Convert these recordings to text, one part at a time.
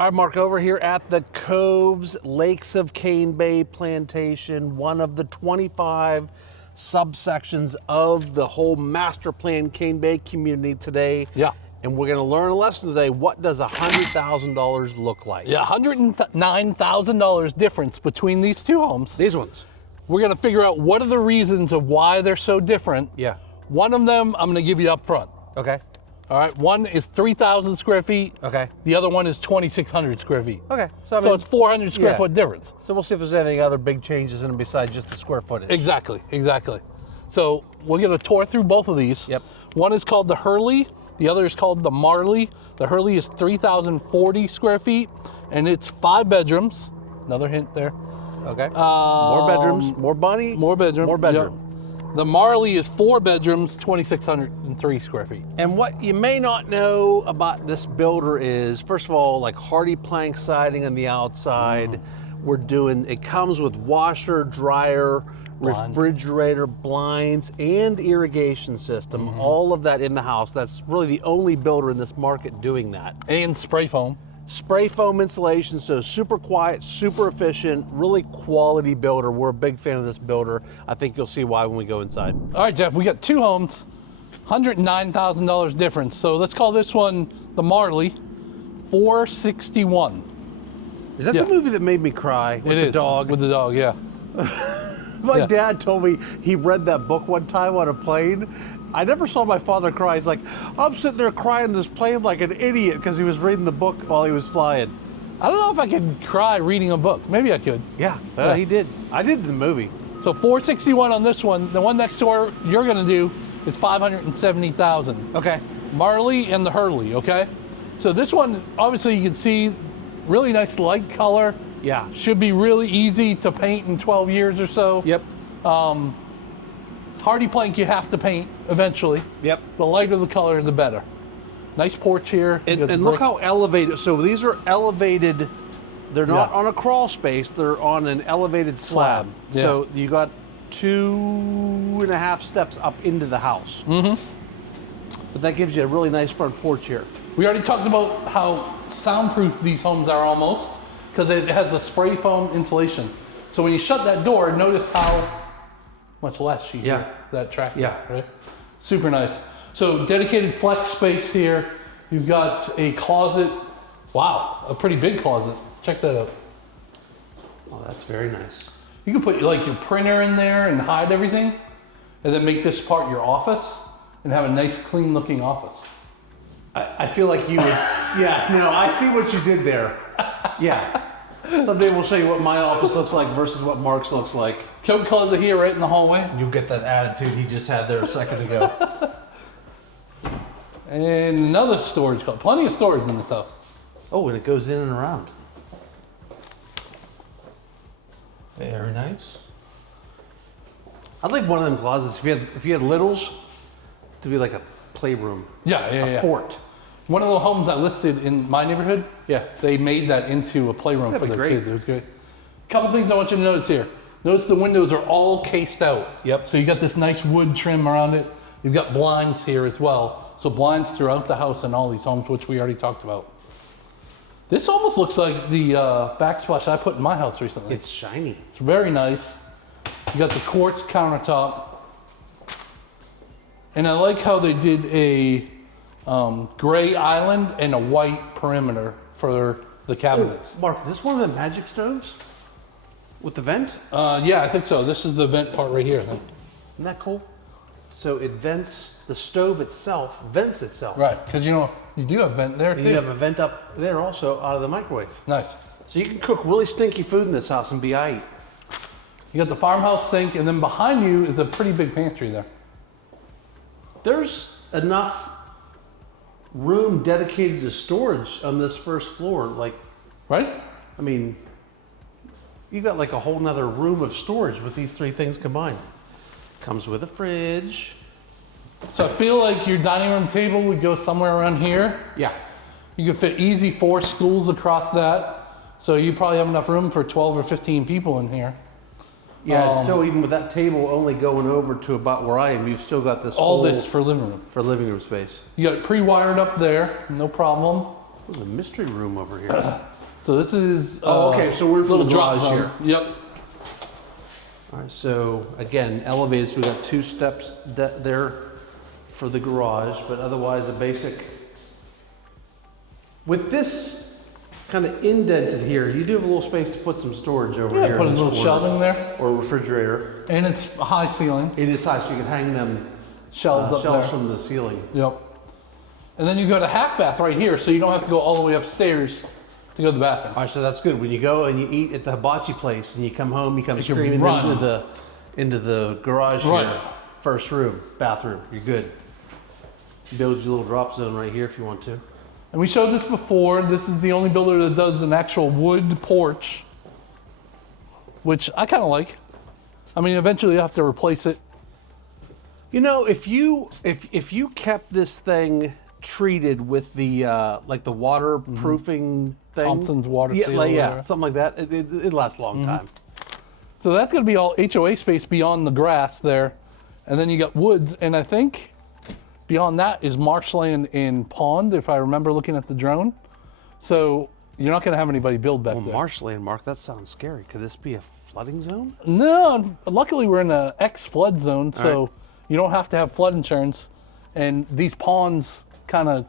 All right, Mark, over here at the Coves, Lakes of Cane Bay Plantation, one of the 25 subsections of the whole master plan Cane Bay community today. Yeah. And we're gonna learn a lesson today. What does $100,000 look like? Yeah, $109,000 difference between these two homes. These ones. We're gonna figure out what are the reasons of why they're so different. Yeah. One of them I'm gonna give you up front. Okay. All right, one is 3,000 square feet. Okay. The other one is 2,600 square feet. Okay. So it's 400 square foot difference. So we'll see if there's any other big changes in them besides just the square footage. Exactly. So we're gonna tour through both of these. Yep. One is called the Hurley, the other is called the Marley. The Hurley is 3,040 square feet, and it's 5 bedrooms. Another hint there. Okay. More bedrooms, more money. More bedroom. More bedroom. Yep. The Marley is 4 bedrooms, 2,603 square feet. And what you may not know about this builder is, first of all, like hardy plank siding on the outside. It comes with washer, dryer, Blinds. refrigerator, blinds, and irrigation system. All of that in the house. That's really the only builder in this market doing that. And spray foam. Spray foam insulation, so super quiet, super efficient, really quality builder. We're a big fan of this builder. I think you'll see why when we go inside. All right, Jeff, we got 2 homes, $109,000 difference. So let's call this one the Marley, 461. Is that the movie that made me cry with the dog? With the dog, yeah. My dad told me he read that book one time on a plane. I never saw my father cry. He's like, I'm sitting there crying in this plane like an idiot because he was reading the book while he was flying. I don't know if I could cry reading a book. Maybe I could. Yeah, he did. I did in the movie. So 461 on this one. The one next door you're gonna do is 570,000. Okay. Marley and the Hurley, okay? So this one, obviously you can see, really nice light color. Yeah. Should be really easy to paint in 12 years or so. Yep. Hardy plank you have to paint eventually. Yep. The lighter the color, the better. Nice porch here. And look how elevated. So these are elevated. They're not on a crawl space. They're on an elevated slab. Yeah. So you got 2.5 steps up into the house. But that gives you a really nice front porch here. We already talked about how soundproof these homes are almost, because it has the spray foam insulation. So when you shut that door, notice how much less you hear that track. Yeah. Right? Super nice. So dedicated flex space here. You've got a closet. Wow, a pretty big closet. Check that out. Oh, that's very nice. You can put like your printer in there and hide everything, and then make this part your office and have a nice clean looking office. I feel like you would. I see what you did there. Yeah. Someday we'll show you what my office looks like versus what Mark's looks like. Coat closet here right in the hallway. You'll get that attitude he just had there a second ago. And another storage closet. Plenty of storage in this house. Oh, and it goes in and around. Very nice. I'd like one of them closets if you had littles to be like a playroom. Yeah. Fort. One of the homes I listed in my neighborhood, they made that into a playroom for their kids. It was great. Couple things I want you to notice here. Notice the windows are all cased out. Yep. So you got this nice wood trim around it. You've got blinds here as well. So blinds throughout the house in all these homes, which we already talked about. This almost looks like the backsplash I put in my house recently. It's shiny. It's very nice. You got the quartz countertop. And I like how they did a gray island and a white perimeter for the cabinets. Mark, is this one of the magic stoves with the vent? Yeah, I think so. This is the vent part right here. Isn't that cool? So it vents, the stove itself vents itself. Right, because you do have a vent there too. You have a vent up there also out of the microwave. Nice. So you can cook really stinky food in this house and be aight. You got the farmhouse sink, and then behind you is a pretty big pantry there. There's enough room dedicated to storage on this first floor. Right? I mean, you got like a whole nother room of storage with these 3 things combined. Comes with a fridge. So I feel like your dining room table would go somewhere around here. Yeah. You could fit easy 4 stools across that. So you probably have enough room for 12 or 15 people in here. Yeah, it's still, even with that table only going over to about where I am, you've still got this all this for living room. For living room space. You got it pre-wired up there, no problem. There's a mystery room over here. So this is okay, so we're in little the drop garage zone. here. Yep. All right, so again, elevated, so we got 2 steps there for the garage, but otherwise a basic. With this kind of indented here, you do have a little space to put some storage over here. Yeah, put a in this little corner. shelving there. Or a refrigerator. And it's a high ceiling. It is high, so you can hang them Shelves up shelves there. from the ceiling. Yep. And then you got a half bath right here, so you don't have to go all the way upstairs to go to the bathroom. All right, so that's good. When you go and you eat at the hibachi place and you come home, you come You can screaming run. into the garage Right. here. First room, bathroom, you're good. Build your little drop zone right here if you want to. And we showed this before. This is the only builder that does an actual wood porch, which I kind of like. I mean, eventually you have to replace it. You know, if you kept this thing treated with the like the waterproofing thing, Thompson's water yeah, seal like, or yeah, whatever. something like that, it lasts a long time. So that's going to be all HOA space beyond the grass there. And then you got woods. And I think beyond that is marshland and pond, if I remember looking at the drone. So you're not going to have anybody build back Well, there. marshland, Mark, that sounds scary. Could this be a flooding zone? No, luckily we're in a ex-flood zone, so right. you don't have to have flood insurance. And these ponds kind of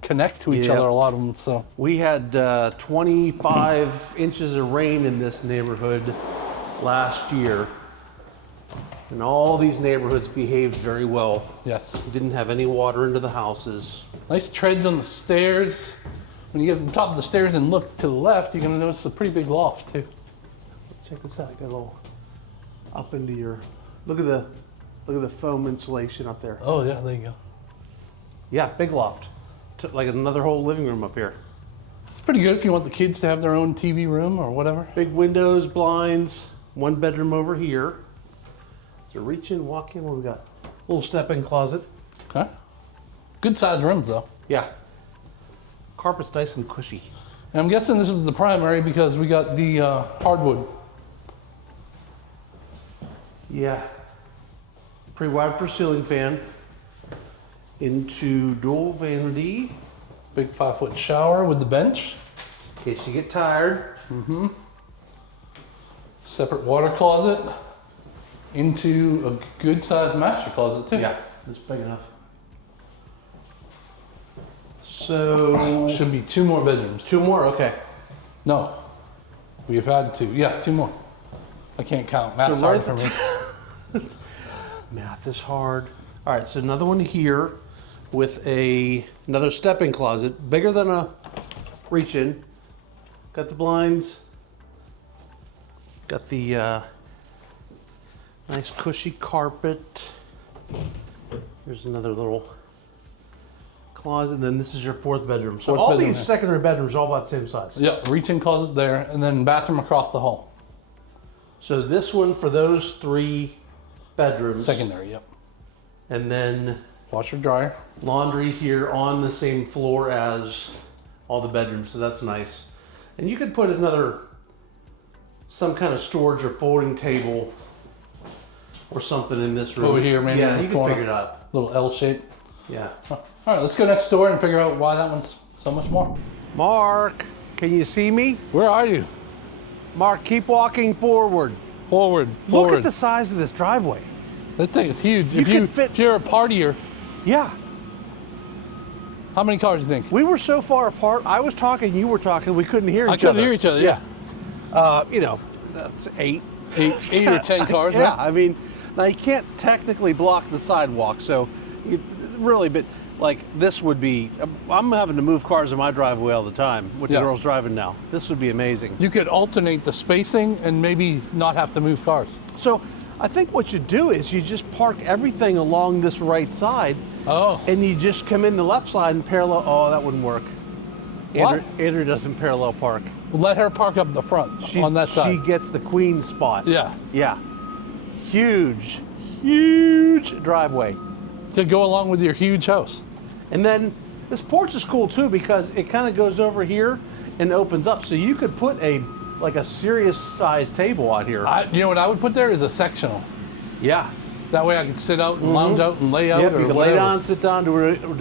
connect to each Yep. other, a lot of them. So We had 25 inches of rain in this neighborhood last year, and all these neighborhoods behaved very well. yes, Didn't have any water into the houses. nice treads on the stairs. When you get to the top of the stairs and look to the left, you're going to notice a pretty big loft too. Check this out. Got a little up into your. Look at the foam insulation up there. Oh yeah, there you go. Yeah, big loft. Like another whole living room up here. It's pretty good if you want the kids to have their own TV room or whatever. Big windows, blinds. 1 bedroom over here. So reach in, walk in. What we got? Little step-in closet. Okay. Good sized rooms though. Yeah. Carpet's nice and cushy. And I'm guessing this is the primary because we got the hardwood. Yeah. Pretty wide for ceiling fan. Into dual vanity. Big 5-foot shower with the bench. In case you get tired. Separate water closet. Into a good sized master closet too. Yeah, it's big enough. So Should be 2 more bedrooms. 2 more. Okay. No. We've had 2. Yeah, 2 more. I can't count. Math's So hard right- for me. Math is hard. All right, so another one here with another step-in closet, bigger than a reach-in. Got the blinds. Got the nice cushy carpet. Here's another little closet. And then this is your 4th bedroom. So Fourth all bedroom, these yeah. secondary bedrooms are all about the same size. Yeah, reach-in closet there, and then bathroom across the hall. So this one for those 3 bedrooms. Secondary, yep. And then Washer, dryer. laundry here on the same floor as all the bedrooms, so that's nice. And you could put some kind of storage or folding table or something in this room. Over here, maybe Yeah, in the you can corner. figure it out. Little L shape. Yeah. All right, let's go next door and figure out why that one's so much more. Mark, can you see me? Where are you? Mark, keep walking forward. Forward. Look at the size of this driveway. This thing is huge. You could fit- If you're a partier, Yeah. how many cars do you think? We were so far apart. I was talking, you were talking. We couldn't hear each other. I couldn't hear each other, yeah. That's 8. 8 or 10 cars, Yeah, right? I mean, now you can't technically block the sidewalk, so really, but like this would be, I'm having to move cars in my driveway all the time with the Yeah. girls driving now. This would be amazing. You could alternate the spacing and maybe not have to move cars. So I think what you do is you just park everything along this right side, Oh. and you just come in the left side and parallel. Oh, that wouldn't work. What? Andrew doesn't parallel park. Let her park up the front on that side. She gets the queen spot. Yeah. Yeah. Huge driveway. To go along with your huge house. And then this porch is cool too because it kind of goes over here and opens up. So you could put a serious sized table out here. You know what I would put there is a sectional. Yeah. That way I could sit out and lounge out and lay out Yep, or you can whatever. lay down, sit down, do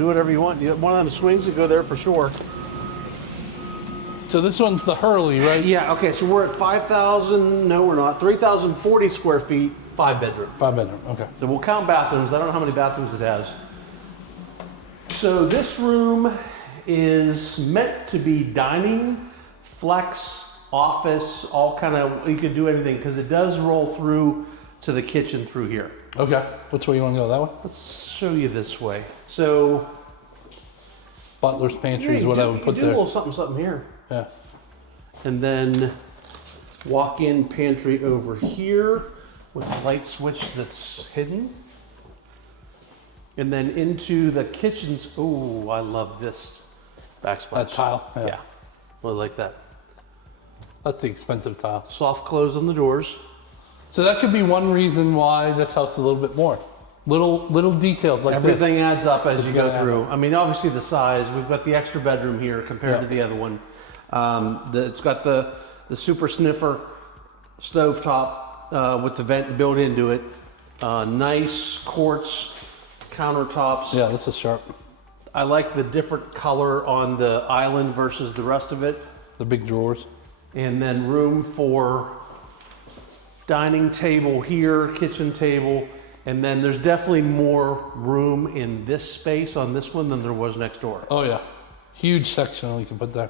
whatever you want. One of them swings would go there for sure. So this one's the Hurley, right? Yeah, okay, so we're at 5,000, no we're not, 3,040 square feet, 5-bedroom. 5-bedroom, okay. So we'll count bathrooms. I don't know how many bathrooms it has. So this room is meant to be dining, flex, office, all kind of, you could do anything because it does roll through to the kitchen through here. Okay, which way you want to go, that way? Let's show you this way. So Butler's pantry is what I would put you do there. a little something, something here. Yeah. And then walk-in pantry over here with a light switch that's hidden. And then into the kitchens. Oh, I love this backsplash. That tile? Yeah. Really like that. That's the expensive tile. Soft close on the doors. So that could be one reason why this house is a little bit more. Little details like Everything this. adds up as you go gotta through. I mean, obviously the size. We've got the extra bedroom here compared to the other one. It's got the super sniffer stovetop with the vent built into it. Nice quartz countertops. Yeah, this is sharp. I like the different color on the island versus the rest of it. The big drawers. And then room for dining table here, kitchen table. And then there's definitely more room in this space on this one than there was next door. Oh yeah, huge sectional you can put there.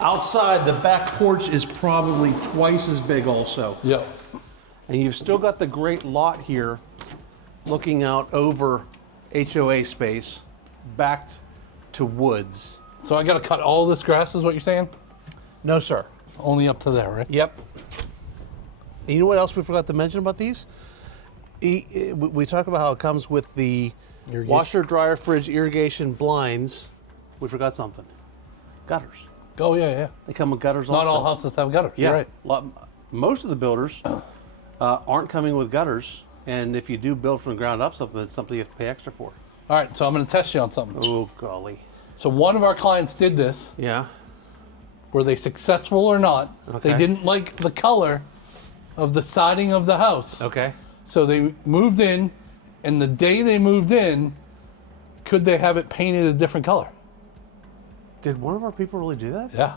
Outside, the back porch is probably twice as big also. Yep. And you've still got the great lot here looking out over HOA space back to woods. So I got to cut all this grass is what you're saying? No, sir. Only up to there, right? Yep. And you know what else we forgot to mention about these? We talk about how it comes with the washer, dryer, fridge, irrigation, blinds. We forgot something. Gutters. Oh yeah, yeah. They come with gutters also. Not all houses have gutters. Yeah. You're right. Most of the builders aren't coming with gutters. And if you do build from the ground up something, it's something you have to pay extra for. All right, so I'm going to test you on something. Oh, golly. So one of our clients did this. Yeah. Were they successful or not? Okay. They didn't like the color of the siding of the house. Okay. So they moved in, and the day they moved in, could they have it painted a different color? Did one of our people really do that? Yeah.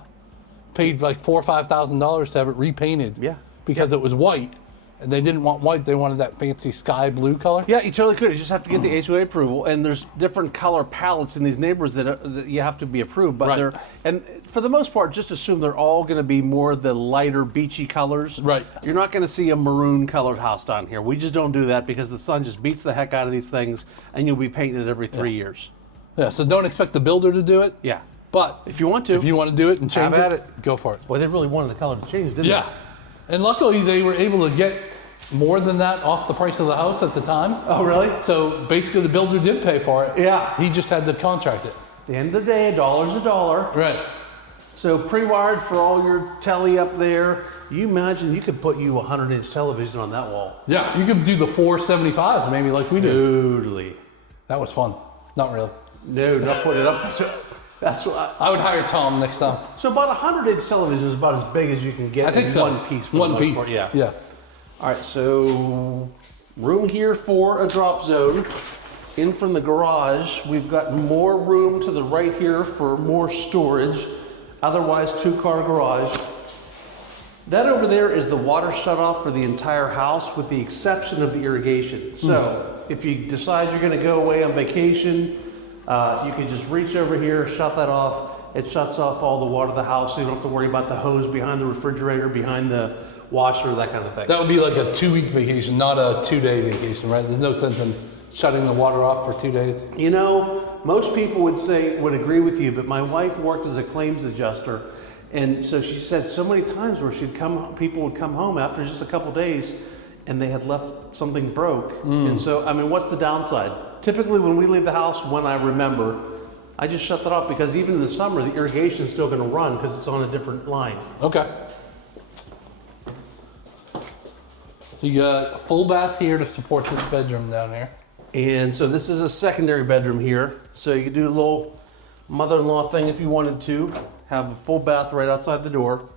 Paid like $4,000 or $5,000 to have it repainted. Yeah. Because it was white, and they didn't want white, they wanted that fancy sky blue color. Yeah, you totally could. You just have to get the HOA approval, and there's different color palettes in these neighborhoods that you have to be approved. But Right. and for the most part, just assume they're all going to be more the lighter beachy colors. Right. You're not going to see a maroon colored house down here. We just don't do that because the sun just beats the heck out of these things, and you'll be painting it every 3 years. Yeah, so don't expect the builder to do it. Yeah. But If you want to. if you want to do it and change Have it, at go for it. Boy, they really wanted the color to change, didn't Yeah. And luckily they were able to get more than that off the price of the house at the time. they? Oh, really? So basically the builder did pay for it. Yeah. He just had to contract it. At the end of the day, a dollar's a dollar. Right. So pre-wired for all your telly up there. You imagine you could put you a 100-inch television on that wall. Yeah, you could do the 475s maybe like we do. Totally. That was fun. Not really. No, not putting it up. That's what I would hire Tom next time. so about a 100-inch television is about as big as you can get I think in so. one piece. For One the most piece. part. Yeah. Yeah. All right, so room here for a drop zone. In from the garage, we've got more room to the right here for more storage. Otherwise, 2-car garage. That over there is the water shutoff for the entire house with the exception of the irrigation. So if you decide you're gonna go away on vacation, you can just reach over here, shut that off. It shuts off all the water of the house, so you don't have to worry about the hose behind the refrigerator, behind the washer, that kind of thing. That would be like a 2-week vacation, not a 2-day vacation, right? There's no sense in shutting the water off for 2 days. You know, most people would agree with you, but my wife worked as a claims adjuster, and so she said so many times where people would come home after just a couple days, and they had left something broke. And so, I mean, what's the downside? Typically, when we leave the house, when I remember, I just shut that off because even in the summer, the irrigation is still going to run because it's on a different line. Okay. You got a full bath here to support this bedroom down here. And so this is a secondary bedroom here. So you could do a little mother-in-law thing if you wanted to. Have a full bath right outside the door.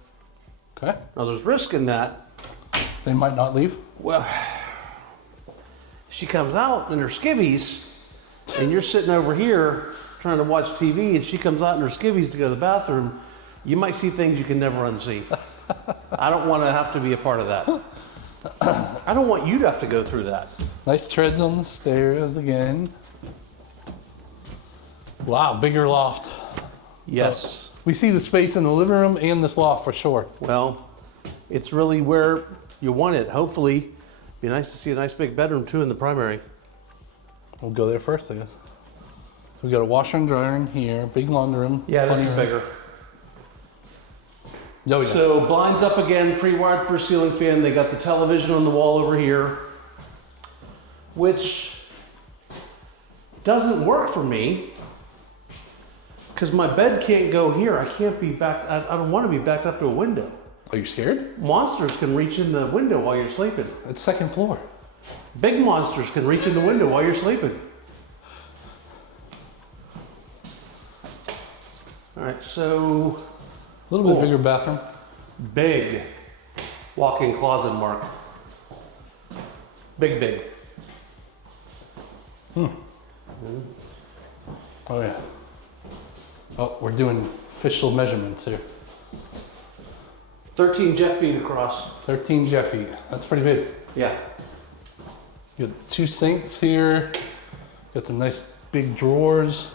Okay. Now there's risk in that. They might not leave. Well, she comes out in her skivvies and you're sitting over here trying to watch TV and she comes out in her skivvies to go to the bathroom. You might see things you can never unsee. I don't want to have to be a part of that. I don't want you to have to go through that. Nice treads on the stairs again. Wow, bigger loft. Yes. So we see the space in the living room and this loft for sure. Well, it's really where you want it. Hopefully, be nice to see a nice big bedroom too in the primary. We'll go there first, I guess. We got a washer and dryer in here, big laundry room. Yeah, this plenty is of room. bigger. Oh, yeah. So blinds up again, pre-wired for a ceiling fan. They got the television on the wall over here, which doesn't work for me because my bed can't go here. I can't be back. I don't want to be backed up to a window. Are you scared? Monsters can reach in the window while you're sleeping. It's second floor. Big monsters can reach in the window while you're sleeping. All right, so A little bit bigger bathroom. big walk-in closet, Mark. Big. Oh yeah. Oh, we're doing official measurements here. 13 jet feet across. 13 jet feet. That's pretty big. Yeah. You got two sinks here. Got some nice big drawers.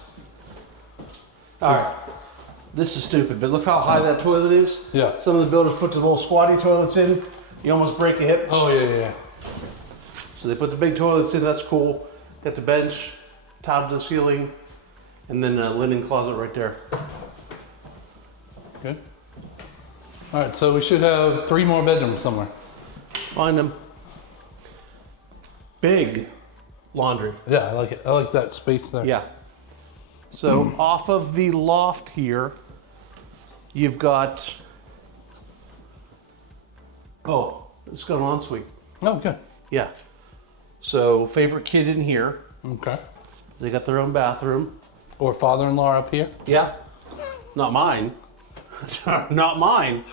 All right. This is stupid, but look how high that toilet is. Yeah. Some of the builders put the little squatty toilets in. You almost break a hip. Oh yeah. So they put the big toilets in. That's cool. Got the bench, top to the ceiling, and then a linen closet right there. Good. All right, so we should have 3 more bedrooms somewhere. Let's find them. Big laundry. Yeah, I like it. I like that space there. Yeah. So off of the loft here, you've got, it's got an ensuite. Oh, good. Yeah. So favorite kid in here. Okay. They got their own bathroom. Or father-in-law up here. Yeah. Not mine. Not mine.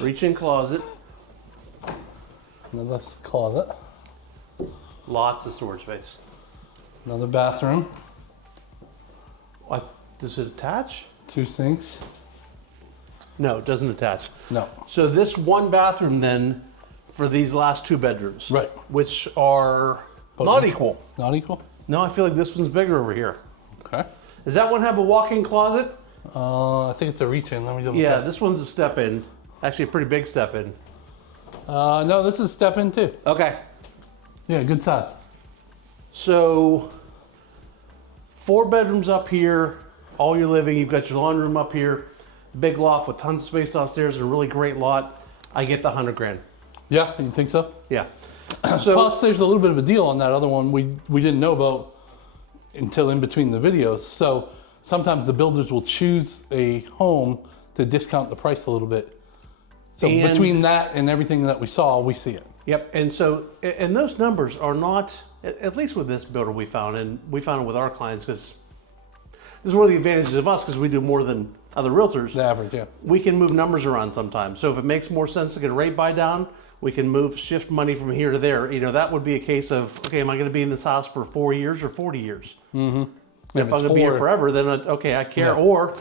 Reach-in closet. Another closet. Lots of storage space. Another bathroom. What? Does it attach? 2 sinks. No, it doesn't attach. No. So this one bathroom then for these last 2 bedrooms. Right. Which are not equal. Not equal? No, I feel like this one's bigger over here. Okay. Does that one have a walk-in closet? I think it's a reach-in. Let me double Yeah, check. this one's a step-in. Actually, a pretty big step-in. No, this is step-in too. Okay. Yeah, good size. So 4 bedrooms up here, all your living. You've got your laundry room up here, big loft with tons of space downstairs, and a really great lot. I get the $100,000. Yeah, you think so? Yeah. So Plus, there's a little bit of a deal on that other one we didn't know about until in between the videos. So sometimes the builders will choose a home to discount the price a little bit. So And- between that and everything that we saw, we see it. Yep. And so, and those numbers are not, at least with this builder we found, and we found it with our clients because this is one of the advantages of us because we do more than other realtors. The average, yeah. We can move numbers around sometimes. So if it makes more sense to get a rate buy down, we can shift money from here to there. You know, that would be a case of, okay, am I going to be in this house for 4 years or 40 years? Mm-hmm. If I'm going to be here forever, then okay, I care. Yeah. Or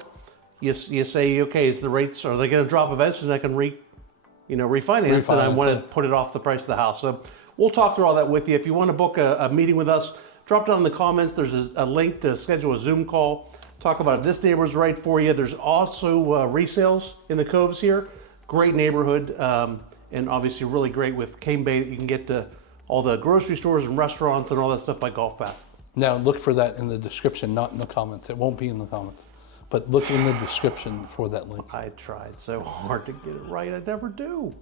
you say, okay, is the rates, are they going to drop eventually? And I can refinance, and I want to put it off the price of the house. So we'll talk through all that with you. If you want to book a meeting with us, drop down in the comments. There's a link to schedule a Zoom call. Talk about if this neighbor's right for you. There's also resales in the Coves here. Great neighborhood, and obviously really great with Cane Bay. You can get to all the grocery stores and restaurants and all that stuff by Golf Path. Now look for that in the description, not in the comments. It won't be in the comments, but look in the description for that link. I tried so hard to get it right. I never do.